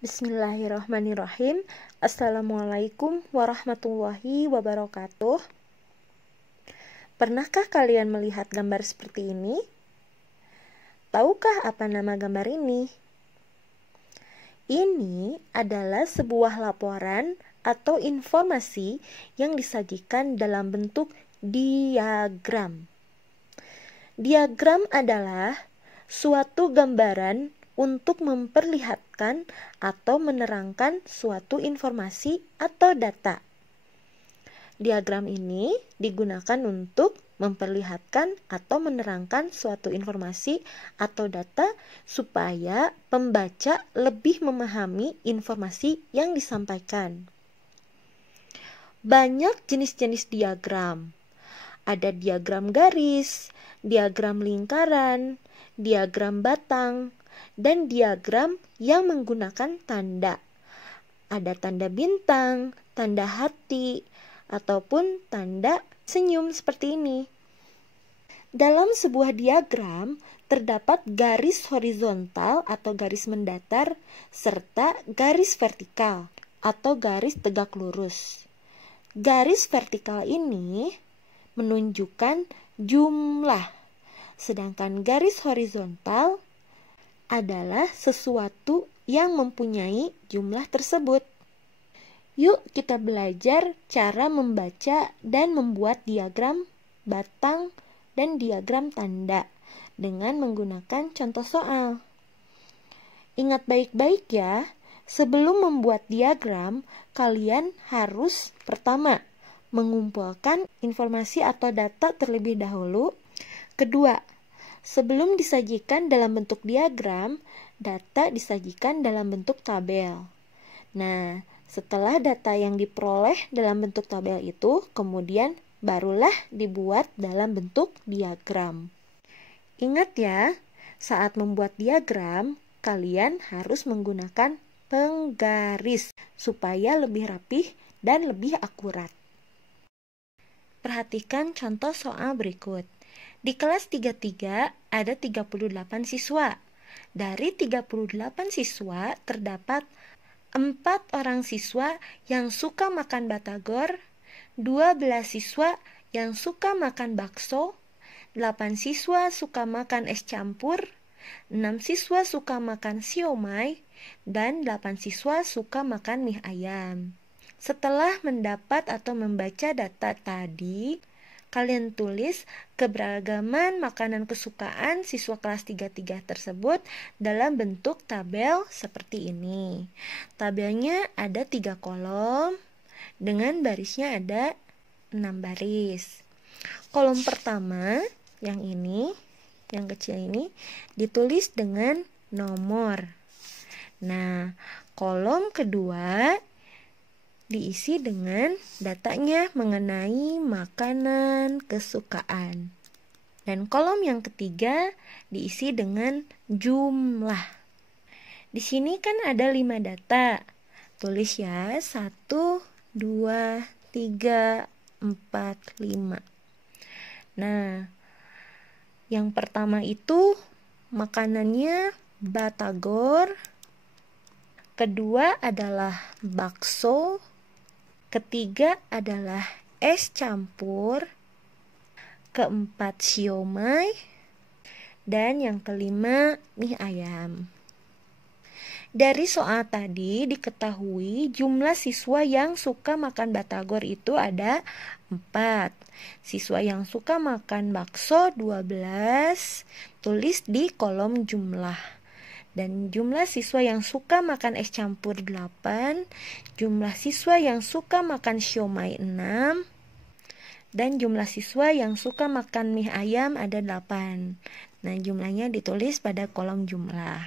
Bismillahirrahmanirrahim. Assalamualaikum warahmatullahi wabarakatuh. Pernahkah kalian melihat gambar seperti ini? Tahukah apa nama gambar ini? Ini adalah sebuah laporan atau informasi yang disajikan dalam bentuk diagram. Diagram adalah suatu gambaran untuk memperlihatkan atau menerangkan suatu informasi atau data. Diagram ini digunakan untuk memperlihatkan atau menerangkan suatu informasi atau data supaya pembaca lebih memahami informasi yang disampaikan. Banyak jenis-jenis diagram. Ada diagram garis, diagram lingkaran, diagram batang, dan diagram yang menggunakan tanda. Ada tanda bintang, tanda hati, ataupun tanda senyum seperti ini. Dalam sebuah diagram terdapat garis horizontal atau garis mendatar serta garis vertikal atau garis tegak lurus. Garis vertikal ini menunjukkan jumlah, sedangkan garis horizontal adalah sesuatu yang mempunyai jumlah tersebut. Yuk kita belajar cara membaca dan membuat diagram batang dan diagram tanda dengan menggunakan contoh soal. Ingat baik-baik ya, sebelum membuat diagram, kalian harus pertama mengumpulkan informasi atau data terlebih dahulu. Kedua, sebelum disajikan dalam bentuk diagram, data disajikan dalam bentuk tabel. Nah, setelah data yang diperoleh dalam bentuk tabel itu, kemudian barulah dibuat dalam bentuk diagram. Ingat ya, saat membuat diagram, kalian harus menggunakan penggaris supaya lebih rapih dan lebih akurat. Perhatikan contoh soal berikut. Di kelas 33 ada 38 siswa. Dari 38 siswa terdapat 4 orang siswa yang suka makan batagor, 12 siswa yang suka makan bakso, 8 siswa suka makan es campur, 6 siswa suka makan siomay, dan 8 siswa suka makan mie ayam. Setelah mendapat atau membaca data tadi, kalian tulis keberagaman makanan kesukaan siswa kelas 33 tersebut dalam bentuk tabel seperti ini. Tabelnya ada 3 kolom, dengan barisnya ada 6 baris. Kolom pertama, yang ini, yang kecil ini, ditulis dengan nomor. Nah, kolom kedua diisi dengan datanya mengenai makanan kesukaan. Dan kolom yang ketiga diisi dengan jumlah. Di sini kan ada 5 data. Tulis ya, 1, 2, 3, 4, 5. Nah, yang pertama itu makanannya batagor. Kedua adalah bakso. Ketiga adalah es campur, keempat siomay, dan yang kelima mie ayam. Dari soal tadi diketahui jumlah siswa yang suka makan batagor itu ada 4. Siswa yang suka makan bakso 12, tulis di kolom jumlah. Dan jumlah siswa yang suka makan es campur 8, jumlah siswa yang suka makan siomay 6, dan jumlah siswa yang suka makan mie ayam ada 8. Nah, jumlahnya ditulis pada kolom jumlah.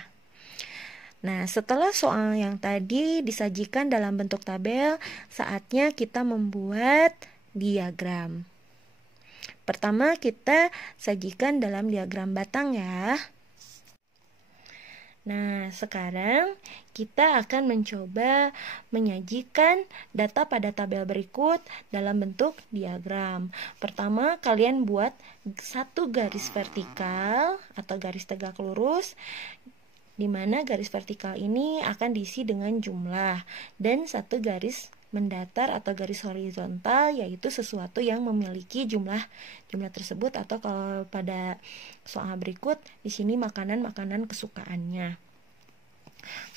Nah, setelah soal yang tadi disajikan dalam bentuk tabel, saatnya kita membuat diagram. Pertama, kita sajikan dalam diagram batang ya. Nah, sekarang kita akan mencoba menyajikan data pada tabel berikut dalam bentuk diagram. Pertama, kalian buat satu garis vertikal atau garis tegak lurus di mana garis vertikal ini akan diisi dengan jumlah, dan satu garis mendatar atau garis horizontal yaitu sesuatu yang memiliki jumlah tersebut, atau kalau pada soal berikut di sini makanan kesukaannya.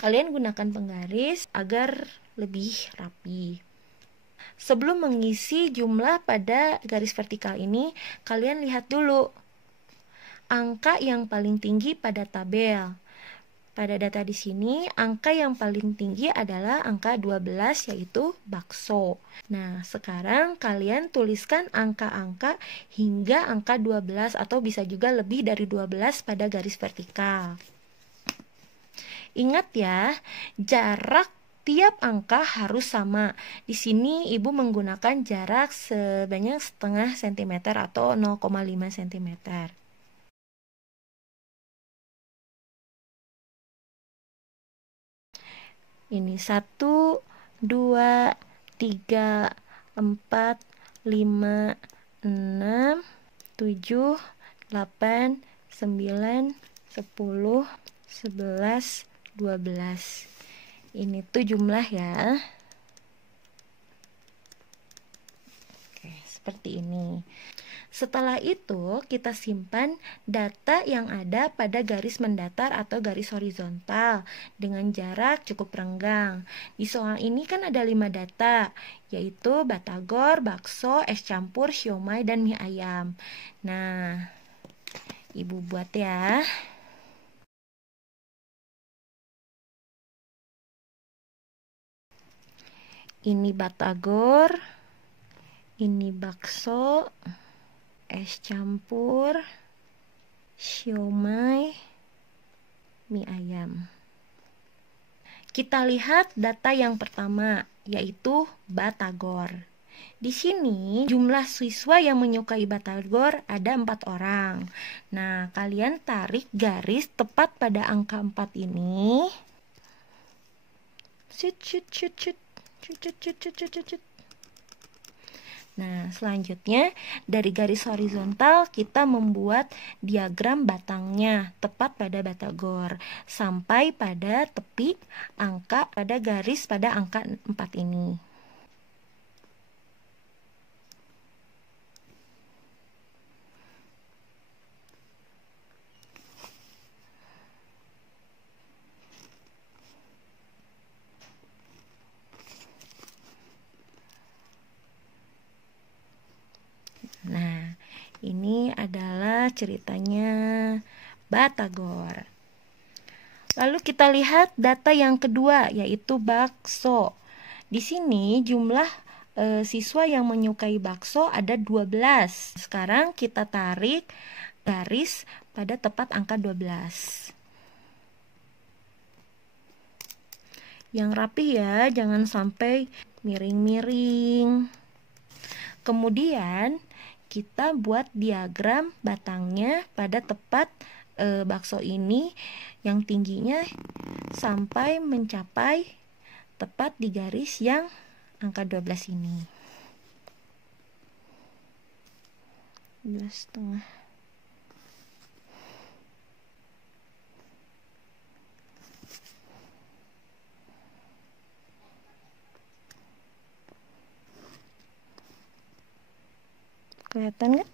Kalian gunakan penggaris agar lebih rapi. Sebelum mengisi jumlah pada garis vertikal ini, kalian lihat dulu angka yang paling tinggi pada tabel. Pada data di sini, angka yang paling tinggi adalah angka 12, yaitu bakso. Nah, sekarang kalian tuliskan angka-angka hingga angka 12 atau bisa juga lebih dari 12 pada garis vertikal. Ingat ya, jarak tiap angka harus sama. Di sini Ibu menggunakan jarak sebanyak setengah cm atau 0,5 cm. Ini 1, 2, 3, 4, 5, 6, 7, 8, 9, 10, 11, 12. Ini tuh jumlah ya. Oke, seperti ini. Setelah itu, kita simpan data yang ada pada garis mendatar atau garis horizontal dengan jarak cukup renggang. Di soal ini kan ada 5 data, yaitu batagor, bakso, es campur, siomay, dan mie ayam. Nah, Ibu buat ya. Ini batagor, ini bakso, es campur, siomay, mie ayam. Kita lihat data yang pertama, yaitu batagor. Di sini jumlah siswa yang menyukai batagor ada 4 orang. Nah, kalian tarik garis tepat pada angka 4 ini. Nah, selanjutnya dari garis horizontal kita membuat diagram batangnya tepat pada batagor sampai pada tepi angka pada garis pada angka 4 ini. Nah, ini adalah ceritanya batagor. Lalu kita lihat data yang kedua, yaitu bakso. Di sini jumlah siswa yang menyukai bakso ada 12. Sekarang kita tarik garis pada tepat angka 12. Yang rapi ya, jangan sampai miring-miring. Kemudian kita buat diagram batangnya pada tepat bakso ini yang tingginya sampai mencapai tepat di garis yang angka 12 ini. 12,5. Kelihatan kan?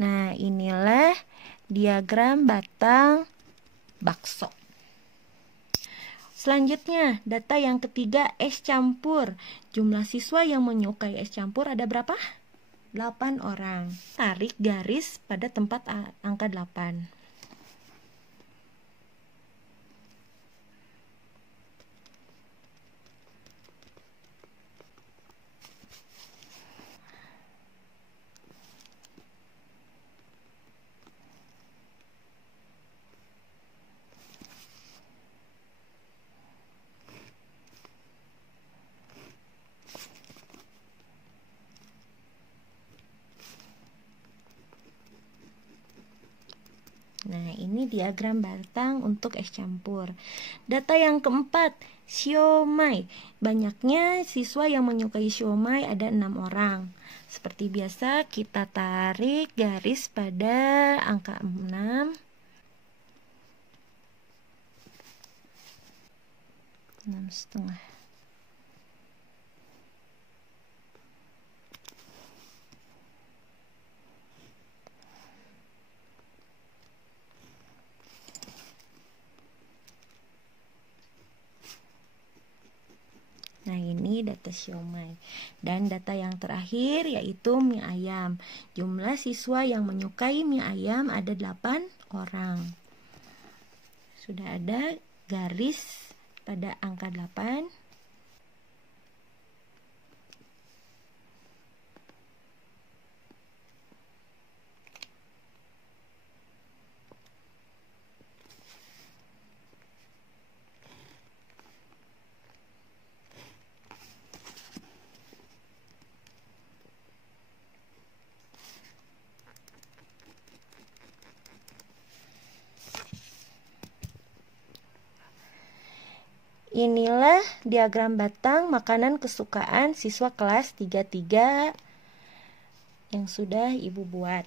Nah, inilah diagram batang bakso. Selanjutnya, data yang ketiga, es campur. Jumlah siswa yang menyukai es campur ada berapa? 8 orang. Tarik garis pada tempat angka 8. Nah, ini diagram batang untuk es campur. Data yang keempat, siomay. Banyaknya siswa yang menyukai siomay ada 6 orang. Seperti biasa kita tarik garis pada angka 6. 6,5. Nah, ini data siomay. Dan data yang terakhir yaitu mie ayam. Jumlah siswa yang menyukai mie ayam ada 8 orang. Sudah ada garis pada angka 8. Inilah diagram batang makanan kesukaan siswa kelas 33 yang sudah Ibu buat.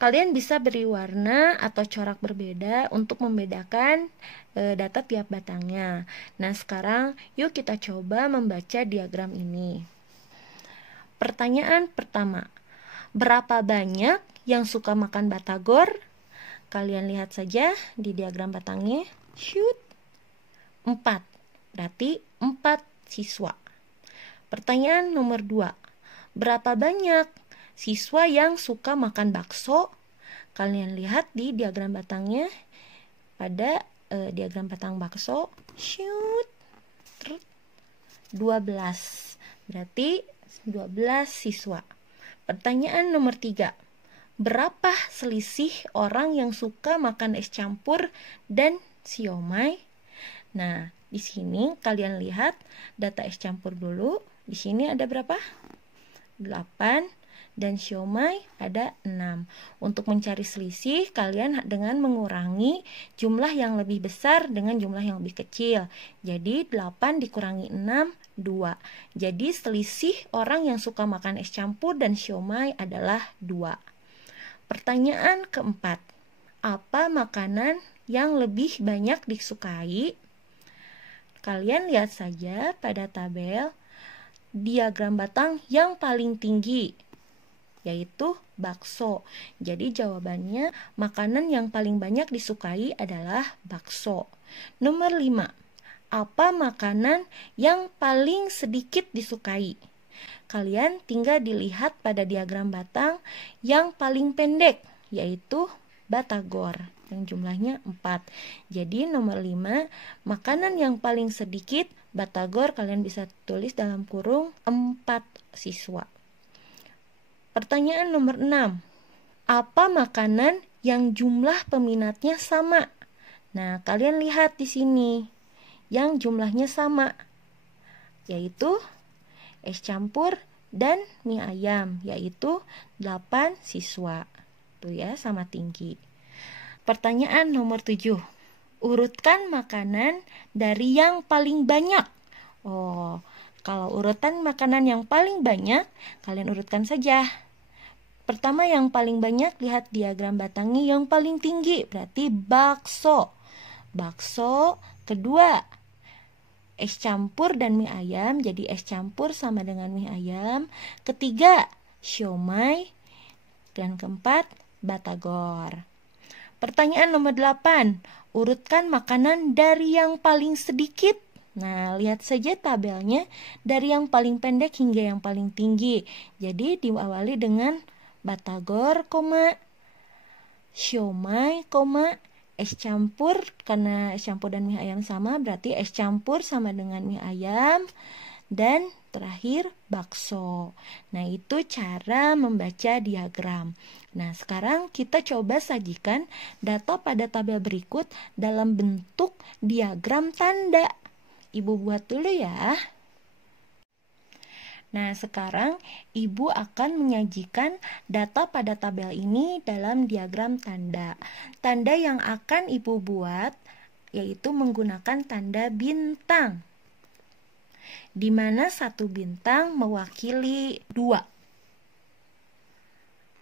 Kalian bisa beri warna atau corak berbeda untuk membedakan data tiap batangnya. Nah, sekarang yuk kita coba membaca diagram ini. Pertanyaan pertama, berapa banyak yang suka makan batagor? Kalian lihat saja di diagram batangnya. Shoot. 4. Berarti 4 siswa. Pertanyaan nomor 2. Berapa banyak siswa yang suka makan bakso? Kalian lihat di diagram batangnya. Pada diagram batang bakso. Shoot. 12. Berarti 12 siswa. Pertanyaan nomor 3. Berapa selisih orang yang suka makan es campur dan siomay? Nah, di sini kalian lihat data es campur dulu. Di sini ada berapa? 8 dan siomay ada 6. Untuk mencari selisih, kalian dengan mengurangi jumlah yang lebih besar dengan jumlah yang lebih kecil. Jadi 8 dikurangi 6, 2. Jadi selisih orang yang suka makan es campur dan siomay adalah 2. Pertanyaan keempat. Apa makanan yang lebih banyak disukai? Kalian lihat saja pada tabel diagram batang yang paling tinggi, yaitu bakso. Jadi jawabannya makanan yang paling banyak disukai adalah bakso. Nomor 5. Apa makanan yang paling sedikit disukai? Kalian tinggal dilihat pada diagram batang yang paling pendek, yaitu batagor yang jumlahnya 4. Jadi nomor 5, makanan yang paling sedikit batagor, kalian bisa tulis dalam kurung 4 siswa. Pertanyaan nomor 6. Apa makanan yang jumlah peminatnya sama? Nah, kalian lihat di sini yang jumlahnya sama, yaitu es campur dan mie ayam, yaitu 8 siswa. Tuh ya, sama tinggi. Pertanyaan nomor 7. Urutkan makanan dari yang paling banyak. Oh, kalau urutan makanan yang paling banyak, kalian urutkan saja. Pertama yang paling banyak, lihat diagram batangnya yang paling tinggi, berarti bakso. Bakso. Kedua, es campur dan mie ayam, jadi es campur sama dengan mie ayam. Ketiga, siomay. Dan keempat, batagor. Pertanyaan nomor 8. Urutkan makanan dari yang paling sedikit. Nah, lihat saja tabelnya dari yang paling pendek hingga yang paling tinggi. Jadi diawali dengan batagor, siomay, es campur. Karena es campur dan mie ayam sama, berarti es campur sama dengan mie ayam. Dan terakhir bakso. Nah, itu cara membaca diagram. Nah, sekarang kita coba sajikan data pada tabel berikut dalam bentuk diagram tanda. Ibu buat dulu ya. Nah, sekarang Ibu akan menyajikan data pada tabel ini dalam diagram tanda. Tanda yang akan Ibu buat yaitu menggunakan tanda bintang, di mana satu bintang mewakili 2.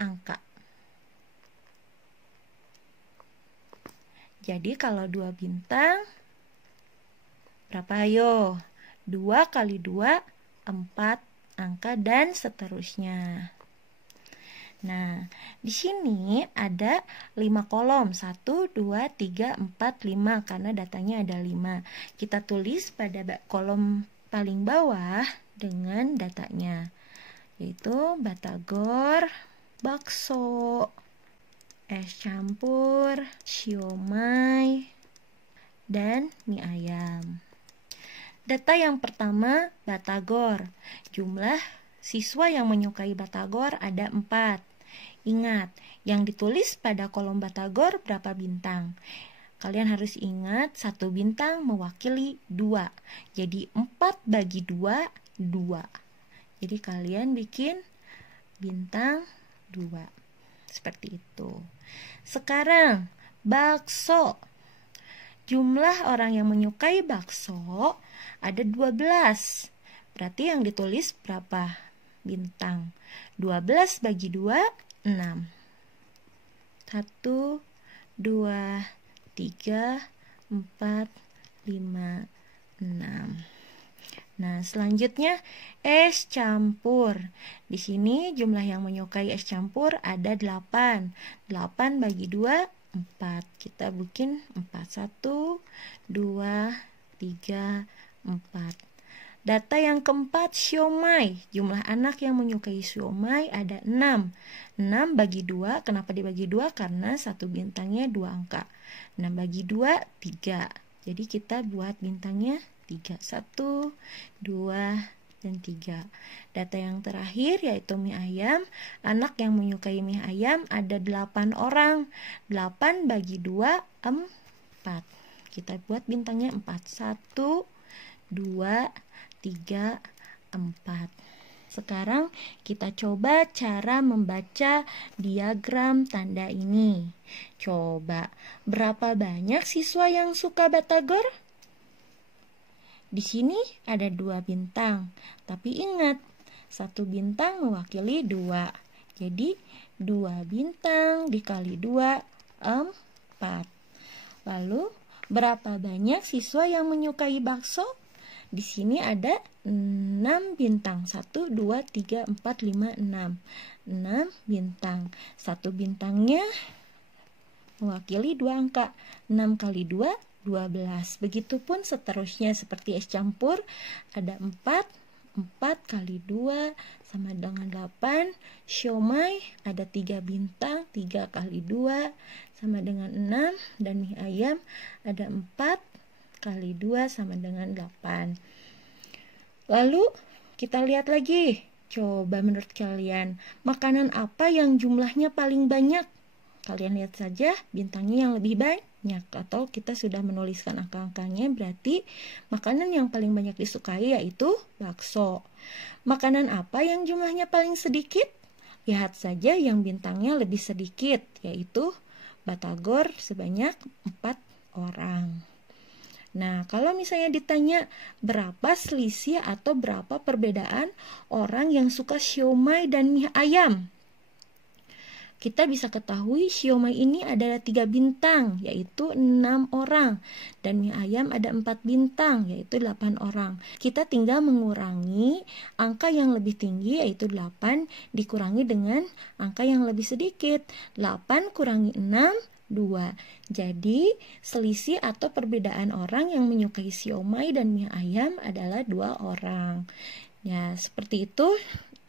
angka. Jadi kalau 2 bintang, berapa ayo? 2 kali 2, 4 angka dan seterusnya. Nah, di sini ada 5 kolom. 1, 2, 3, 4, 5. Karena datanya ada 5. Kita tulis pada kolom paling bawah dengan datanya. Yaitu batagor, bakso, es campur, siomay, dan mie ayam. Data yang pertama, batagor. Jumlah siswa yang menyukai batagor ada 4. Ingat, yang ditulis pada kolom batagor berapa bintang? Kalian harus ingat 1 bintang mewakili 2. Jadi 4 bagi 2, 2. Jadi kalian bikin bintang 2. Seperti itu. Sekarang, bakso. Jumlah orang yang menyukai bakso ada 12. Berarti yang ditulis berapa bintang? 12 bagi 2, 6. 1, 2, 3, 4, 5, 6. Nah, selanjutnya es campur. Di sini jumlah yang menyukai es campur ada 8. 8 bagi 2, 4. Kita bikin 4. 1, 2, 3, 4. Data yang keempat, siomay. Jumlah anak yang menyukai siomay ada 6. 6 bagi 2, kenapa dibagi 2? Karena 1 bintangnya 2 angka. 6 bagi 2, 3. Jadi kita buat bintangnya 3. 1, 2, dan 3. Data yang terakhir yaitu mie ayam. Anak yang menyukai mie ayam ada 8 orang. 8 bagi 2, 4. Kita buat bintangnya 4. 1, 2, 3, 4. Sekarang kita coba cara membaca diagram tanda ini. Coba, berapa banyak siswa yang suka batagor? Di sini ada 2 bintang. Tapi ingat, 1 bintang mewakili 2. Jadi 2 bintang dikali 2, 4. Lalu, berapa banyak siswa yang menyukai bakso? Di sini ada 6 bintang. 1, 2, 3, 4, 5, 6. 6 bintang. 1 bintangnya mewakili 2 angka. 6 kali 2, 12. Begitupun seterusnya seperti es campur. Ada 4. 4 kali 2 sama dengan 8. Siomay ada 3 bintang. 3 kali 2 sama dengan 6. Dan mie ayam ada 4 kali 2 sama dengan 8. Lalu kita lihat lagi. Coba menurut kalian, makanan apa yang jumlahnya paling banyak? Kalian lihat saja bintangnya yang lebih banyak. Atau kita sudah menuliskan angka-angkanya, berarti makanan yang paling banyak disukai yaitu bakso. Makanan apa yang jumlahnya paling sedikit? Lihat saja yang bintangnya lebih sedikit, yaitu batagor sebanyak 4 orang. Nah, kalau misalnya ditanya berapa selisih atau berapa perbedaan orang yang suka siomay dan mie ayam, kita bisa ketahui siomay ini adalah 3 bintang, yaitu 6 orang. Dan mie ayam ada 4 bintang, yaitu 8 orang. Kita tinggal mengurangi angka yang lebih tinggi, yaitu 8, dikurangi dengan angka yang lebih sedikit. 8 kurangi 6, 2. Jadi, selisih atau perbedaan orang yang menyukai siomay dan mie ayam adalah 2 orang. Ya, seperti itu.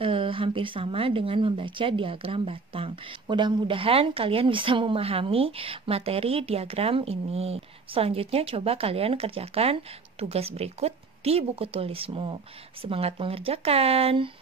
Hampir sama dengan membaca diagram batang. Mudah-mudahan kalian bisa memahami materi diagram ini. Selanjutnya coba kalian kerjakan tugas berikut di buku tulismu. Semangat mengerjakan!